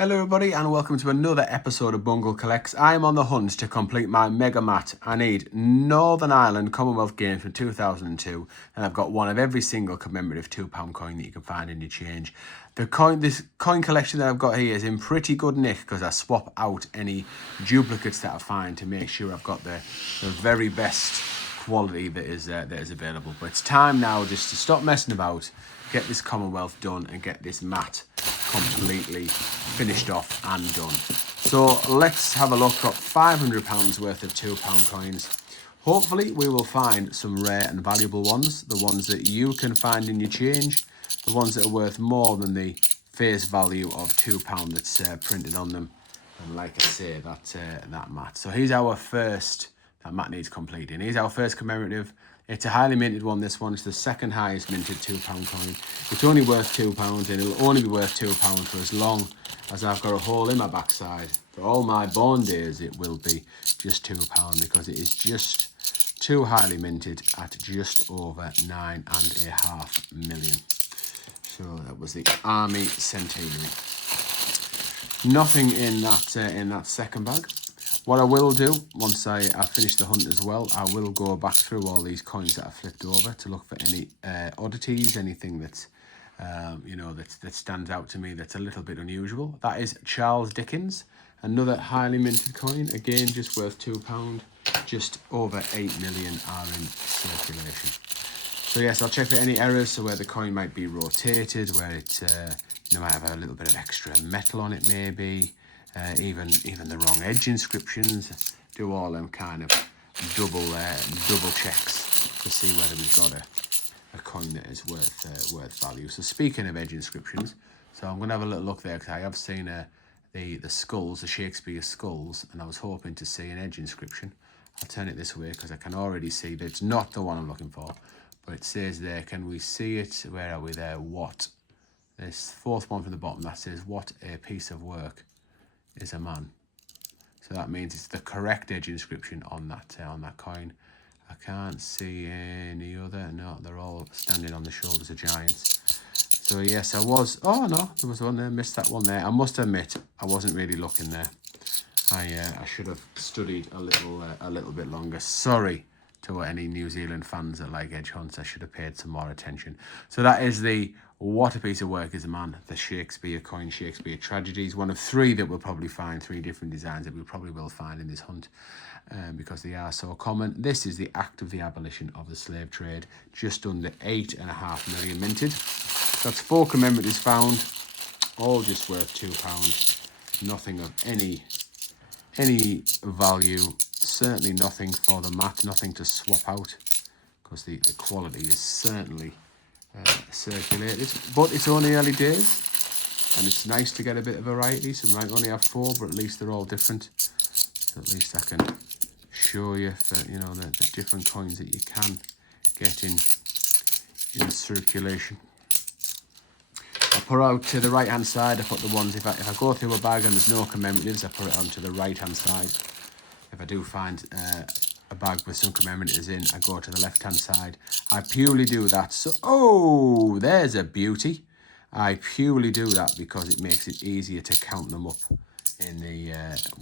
Hello everybody and welcome to another episode of Bungle Collects. I am on the hunt to complete my mega mat. I need Northern Ireland Commonwealth Games from 2002 and I've got one of every single commemorative £2 coin that you can find in your change. This coin collection that I've got here is in pretty good nick because I swap out any duplicates that I find to make sure I've got the very best quality that is available. But it's time now just to stop messing about, get this Commonwealth done and get this mat completely finished off and done. So let's have a look. Got £500 worth of £2 coins. Hopefully we will find some rare and valuable ones, the ones that you can find in your change, the ones that are worth more than the face value of £2 that's printed on them. And like I say, that mat. So here's our first, that mat needs completing. Here's our first commemorative. It's a highly minted one, this one. It's the second highest minted £2 coin. It's only worth £2 and it'll only be worth £2 for as long as I've got a hole in my backside. For all my born days, it will be just £2 because it is just too highly minted at just over 9.5 million. So that was the Army Centenary. Nothing in that second bag. What I will do, once I finish the hunt as well, I will go back through all these coins that I flipped over to look for any oddities, anything that's, that stands out to me that's a little bit unusual. That is Charles Dickens, another highly minted coin, again just worth £2, just over 8 million are in circulation. So yes, I'll check for any errors, so where the coin might be rotated, where it might have a little bit of extra metal on it maybe. Even the wrong edge inscriptions, do all them kind of double checks to see whether we've got a coin that is worth value. So speaking of edge inscriptions, so I'm going to have a little look there because I have seen the skulls, the Shakespeare skulls, and I was hoping to see an edge inscription. I'll turn it this way because I can already see that it's not the one I'm looking for, but it says there, can we see it? Where are we there? What? This fourth one from the bottom that says, what a piece of work is a man. So that means it's the correct edge inscription on that coin. I can't see any other. No, they're all standing on the shoulders of giants. So yes, I was. Oh no, there was one there. Missed that one there. I must admit, I wasn't really looking there. I should have studied a little bit longer. Sorry to any New Zealand fans that like edge hunts. I should have paid some more attention. So that is the What a Piece of Work is a Man, the Shakespeare coin, Shakespeare Tragedies. One of three that we'll probably find, three different designs that we probably will find in this hunt because they are so common. This is the act of the abolition of the slave trade, just under 8.5 million minted. That's 4 commemoratives found, all just worth £2. Nothing of any value, certainly nothing for the mat, nothing to swap out because the quality is certainly circulated, but it's only early days and it's nice to get a bit of variety. So we might only have 4, but at least they're all different, so at least I can show you for the different coins that you can get in circulation. I put out to the right hand side. I put the ones, if I go through a bag and there's no commemoratives, I put it onto the right hand side. If I do find a bag with some commemoratives in, I go to the left hand side. I purely do that. So, oh, there's a beauty. I purely do that because it makes it easier to count them up in the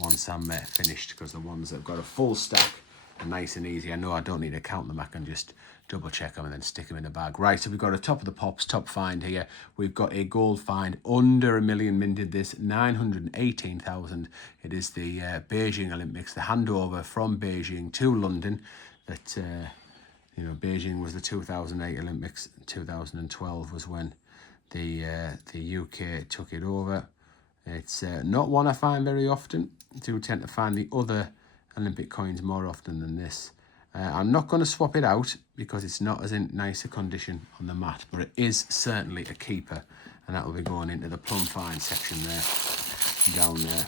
once I'm finished, because the ones that have got a full stack are nice and easy. I know I don't need to count them. I can just double check them and then stick them in the bag. Right, so we've got a top of the pops, top find here. We've got a gold find, under 1 million minted this, 918,000. It is the Beijing Olympics, the handover from Beijing to London. That Beijing was the 2008 Olympics. 2012 was when the UK took it over. It's not one I find very often. I do tend to find the other Olympic coins more often than this. I'm not going to swap it out because it's not as in nicer condition on the mat, but it is certainly a keeper, and that will be going into the plum find section there, down there,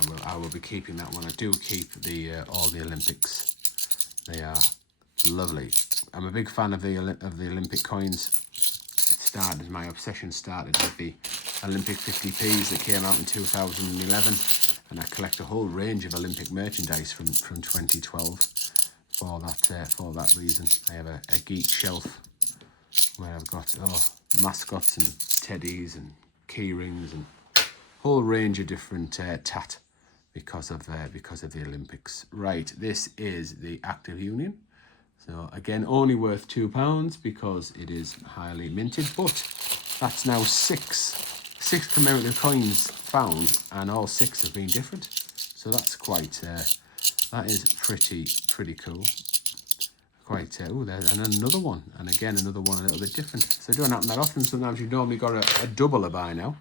and I will be keeping that one. I do keep all the Olympics. They are lovely. I'm a big fan of the Olympic coins. My obsession started with the Olympic 50p's that came out in 2011, and I collect a whole range of Olympic merchandise from 2012 for that reason. I have a geek shelf where I've got mascots and teddies and key rings and whole range of different tat because of the Olympics. Right, this is the Active Union. So again, only worth £2 because it is highly minted, but that's now six commemorative coins found, and all 6 have been different. So that's quite, that is pretty cool. Quite, oh, there's another one, and again, another one a little bit different. So it don't happen that often. Sometimes you've normally got a doubler by now.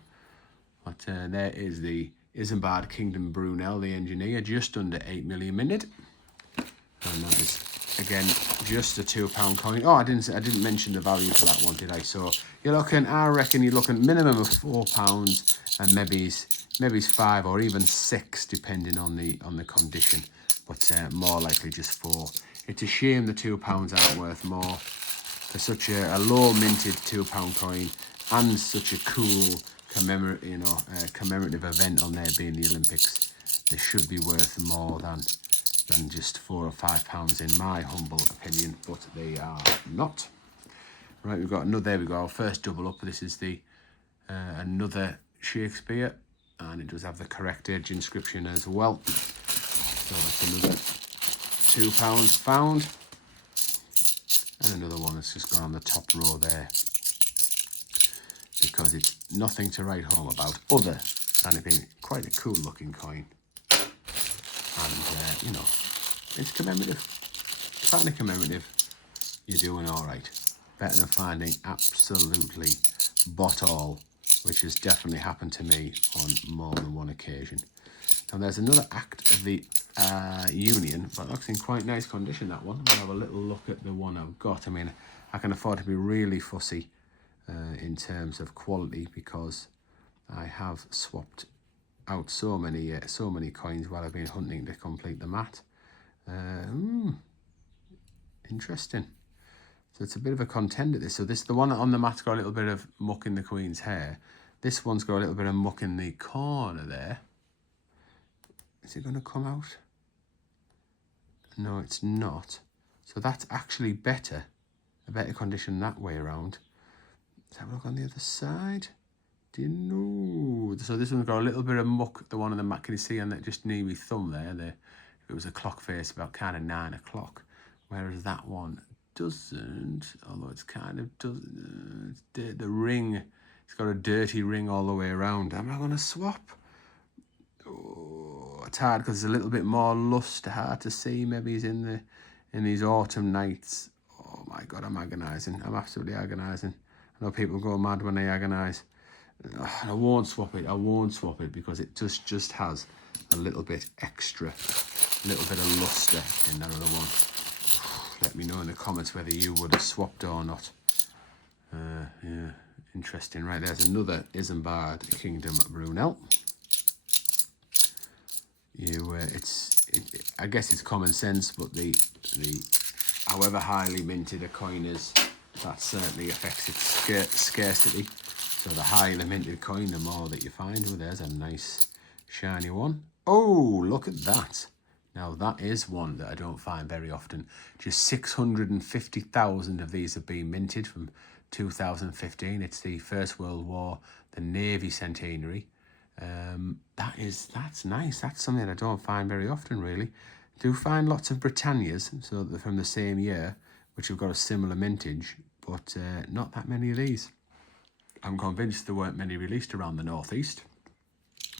But there is the Isambard Kingdom Brunel, the engineer, just under 8 million minted. And that is, again, just a £2 coin. Oh, I didn't mention the value for that one, did I? So you're looking, I reckon you're looking minimum of £4, and maybe it's 5 or even 6, depending on the condition. But more likely just 4. It's a shame the £2 aren't worth more for such a low minted £2 coin and such a cool commemorative event on there being the Olympics. They should be worth more than just £4 or £5 in my humble opinion, but they are not. Right, we've got another, there we go, our first double up. This is the another Shakespeare, and it does have the correct age inscription as well. So that's another £2 found, and another one that's just gone on the top row there because it's nothing to write home about other than it being quite a cool looking coin. And you know, it's commemorative. Finding commemorative, you're doing all right. Better than finding absolutely bot all, which has definitely happened to me on more than one occasion. Now there's another Act of the Union, but it looks in quite nice condition, that one. I'll have a little look at the one I've got. I mean, I can afford to be really fussy in terms of quality because I have swapped out so many coins while I've been hunting to complete the mat. Interesting. So it's a bit of a contender, this. So this, the one on the mat's got a little bit of muck in the Queen's hair. This one's got a little bit of muck in the corner there. Is it going to come out? No, it's not. So that's actually better. A better condition that way around. Let's have a look on the other side. Do you know? So this one's got a little bit of muck, the one on the mat. Can you see on that just near my thumb there? If it was a clock face, about kind of 9 o'clock. Whereas that one doesn't, although it's kind of doesn't. The ring, it's got a dirty ring all the way around. Am I going to swap? Oh, it's hard because there's a little bit more lust, hard to see. Maybe he's in these autumn nights. Oh my God, I'm agonising. I'm absolutely agonising. I know people go mad when they agonise. I won't swap it. I won't swap it because it just has a little bit extra, a little bit of luster in that other one. Let me know in the comments whether you would have swapped or not. Yeah, interesting. Right, there's another Isambard Kingdom Brunel. I guess it's common sense, but the however highly minted a coin is, that certainly affects its scarcity. So the higher the minted coin, the more that you find. Oh, there's a nice shiny one. Oh, look at that. Now that is one that I don't find very often. Just 650,000 of these have been minted from 2015. It's the First World War, the Navy centenary. That's nice. That's something I don't find very often, really. I do find lots of Britannias, so they're from the same year, which have got a similar mintage, but not that many of these. I'm convinced there weren't many released around the northeast,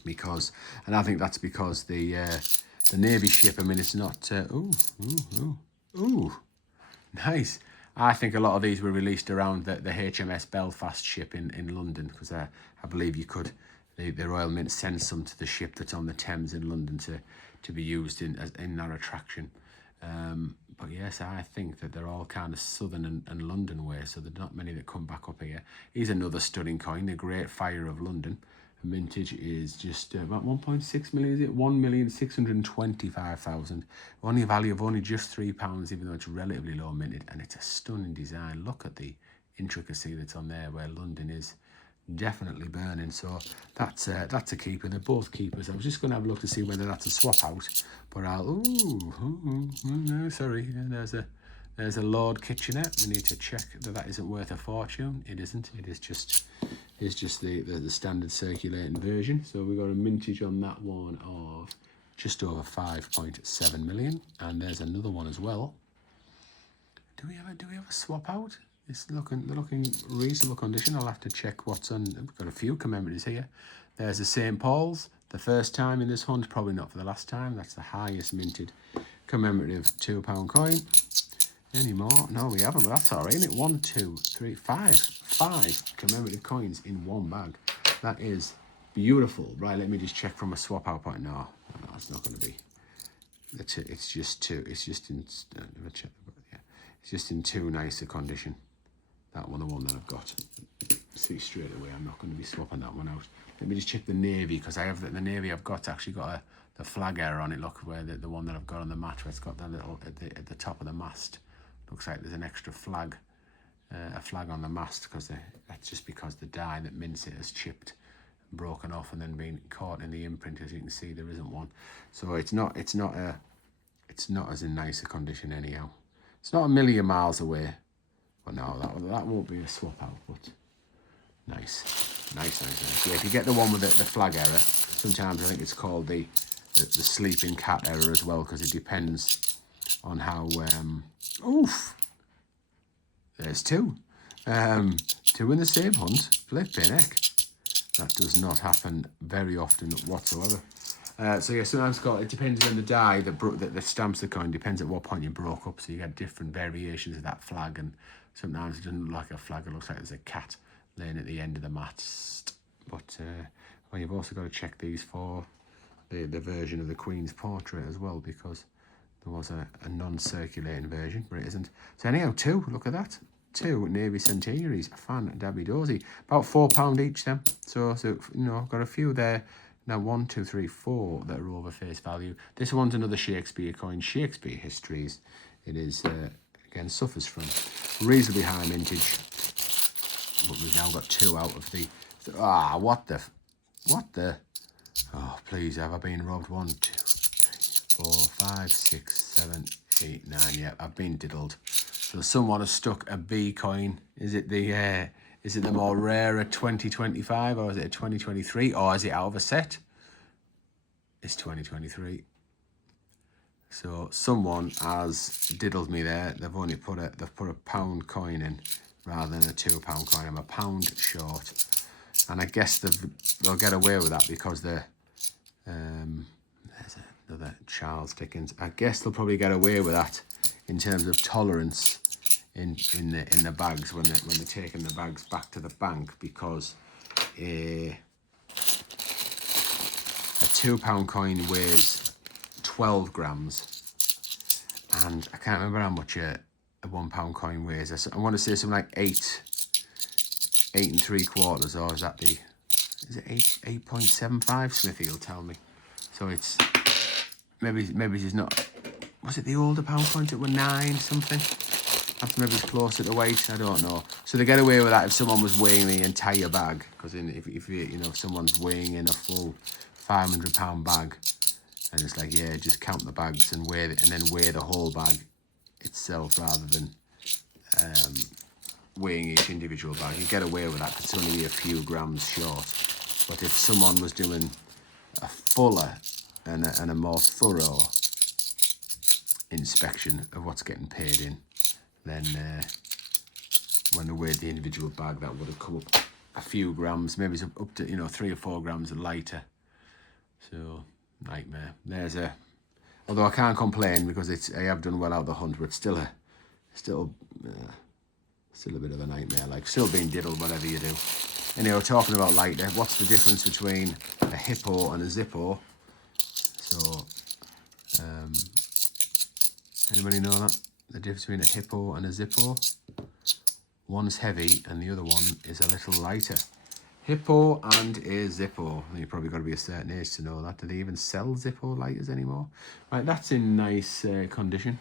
and I think that's because the Navy ship, I mean, it's not, ooh, nice. I think a lot of these were released around the HMS Belfast ship in London, because I believe you could, the Royal Mint sends some to the ship that's on the Thames in London to be used in that attraction. But yes, I think that they're all kind of southern and London way, so there's not many that come back up here. Here's another stunning coin, the Great Fire of London. Mintage is just about 1.6 million, is it? 1,625,000. Only a value of only just £3, even though it's relatively low minted, and it's a stunning design. Look at the intricacy that's on there, where London is definitely burning. So that's a keeper. They're both keepers. I was just going to have a look to see whether that's a swap out, but no, sorry. Yeah, There's a Lord Kitchener. We need to check that isn't worth a fortune. It isn't. It is just the standard circulating version. So we've got a mintage on that one of just over 5.7 million. And there's another one as well. Do we have a swap out? They're looking reasonable condition. I'll have to check what's on. We've got a few commemoratives here. There's a St. Paul's, the first time in this hunt, probably not for the last time. That's the highest minted commemorative £2 coin. Any more? No, we haven't, but that's all right, isn't it? 1, 2, 3, 5. 5 commemorative coins in one bag. That is beautiful. Right, let me just check from a swap out point. No, it's not going to be. It's just too. It's just in. Yeah, it's just in too nice a condition. That one, the one that I've got. See straight away, I'm not going to be swapping that one out. Let me just check the navy, because I have the navy I've got actually got the flag error on it. Look where the one that I've got on the mat, where it's got that little at the top of the mast. Looks like there's an extra flag, a flag on the mast, because that's just because the die that mints it has chipped, and broken off, and then been caught in the imprint. As you can see, there isn't one, so it's not as in nice a condition anyhow. It's not a million miles away, but no, that won't be a swap out. But nice. Yeah, if you get the one with the flag error, sometimes I think it's called the sleeping cat error as well, because it depends on how. Oof. There's two. Two in the same hunt. Flipping heck. That does not happen very often whatsoever. So yeah, sometimes it depends on the die that stamps the coin. Depends at what point you broke up. So you get different variations of that flag, and sometimes it doesn't look like a flag. It looks like there's a cat laying at the end of the mast. But well, you've also got to check these for the version of the Queen's portrait as well, because there was a non-circulating version, but it isn't. So anyhow, two, look at that. 2 Navy Centenaries, fan Dabby Dozy. About £4 each then. So you know, got a few there. Now 1, 2, 3, 4 that are over face value. This one's another Shakespeare coin, Shakespeare Histories. It is, again, suffers from reasonably high mintage. But we've now got 2 out of the... what the... Oh, please, have I been robbed? 1, 2, 3, 4, 5, 6, 7, 8, 9. Yeah, I've been diddled. So someone has stuck a B coin. Is it the more rarer 2025, or is it a 2023, or is it out of a set? It's 2023. So someone has diddled me there. They've put a pound coin in rather than a £2 coin. I'm a pound short, and I guess they'll get away with that because they're there's another Charles Dickens. I guess they'll probably get away with that in terms of tolerance in the bags when they're taking the bags back to the bank, because a £2 coin weighs 12 grams, and I can't remember how much a £1 coin weighs. I want to say something like 8 3/4, or is it 8.75? Smithy will tell me. So it's maybe it's not. Was it the older pound coins that were 9 something? That's maybe closer to weight. I don't know. So they get away with that if someone was weighing the entire bag, because if someone's weighing in a full £500 bag, and it's like, yeah, just count the bags and weigh it, and then weigh the whole bag itself rather than weighing each individual bag. You get away with that because it's only a few grams short. But if someone was doing a fuller and a more thorough inspection of what's getting paid in, then when they weighed the individual bag, that would have come up a few grams, maybe up to 3 or 4 grams lighter. So nightmare. Although I can't complain because I have done well out of the hunt, but still a bit of a nightmare. Like, still being diddled whatever you do. Anyway, talking about lighter, what's the difference between a hippo and a zippo? So, anybody know that? The difference between a hippo and a zippo? One's heavy and the other one is a little lighter. Hippo and a zippo. You've probably got to be a certain age to know that. Do they even sell zippo lighters anymore? Right, that's in nice condition.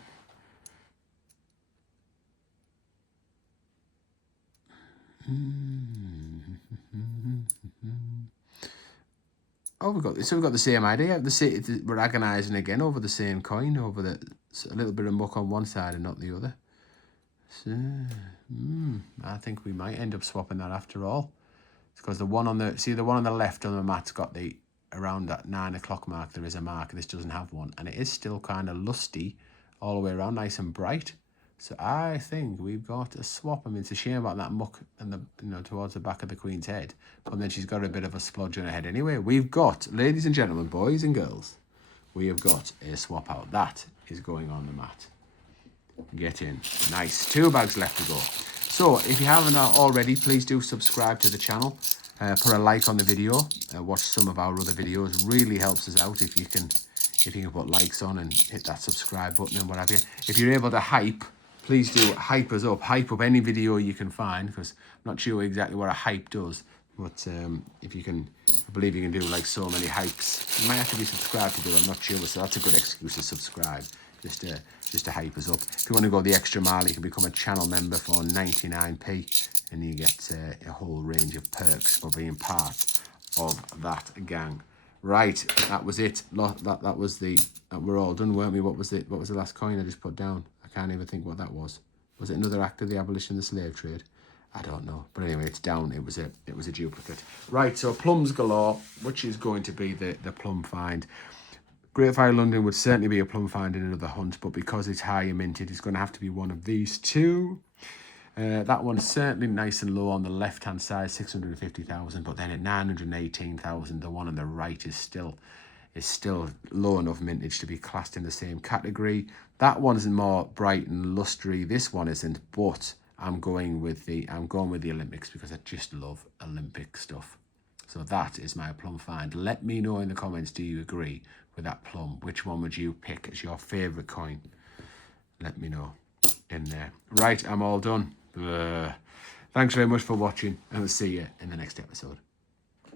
Oh, we've got the same idea. We're agonising again over the same coin, over a little bit of muck on one side and not the other. So, I think we might end up swapping that after all. It's because the one on the left on the mat's got the, around that 9 o'clock mark, there is a mark. This doesn't have one. And it is still kind of lusty all the way around, nice and bright. So I think we've got to swap. I mean, it's a shame about that muck and the, towards the back of the Queen's head. But then she's got a bit of a splodge on her head anyway. We've got, ladies and gentlemen, boys and girls, we have got a swap out. That is going on the mat. Get in. Nice. 2 bags left to go. So if you haven't already, please do subscribe to the channel. Put a like on the video. Watch some of our other videos. Really helps us out if you can put likes on and hit that subscribe button and what have you. If you're able to hype, please do hype us up. Hype up any video you can find, because I'm not sure exactly what a hype does. But if you can, I believe you can do like so many hypes. You might have to be subscribed to do it, I'm not sure. So that's a good excuse to subscribe. Just to hype us up. If you want to go the extra mile, you can become a channel member for 99p, and you get a whole range of perks for being part of that gang. Right, that was it. That was the. We're all done, weren't we? What was the last coin I just put down? I can't even think what that was. Was it another act of the abolition of the slave trade? I don't know. But anyway, it's down. It was a duplicate. Right, so plums galore, which is going to be the plum find. Great Fire London would certainly be a plum find in another hunt, but because it's higher minted, it's going to have to be one of these two. That one's certainly nice and low on the left-hand side, 650,000, but then at 918,000, the one on the right is still low enough mintage to be classed in the same category. That one's more bright and lustry. This one isn't, but I'm going with the Olympics because I just love Olympic stuff. So that is my plum find. Let me know in the comments, do you agree with that plum? Which one would you pick as your favourite coin? Let me know in there. Right, I'm all done. Thanks very much for watching, and we'll see you in the next episode.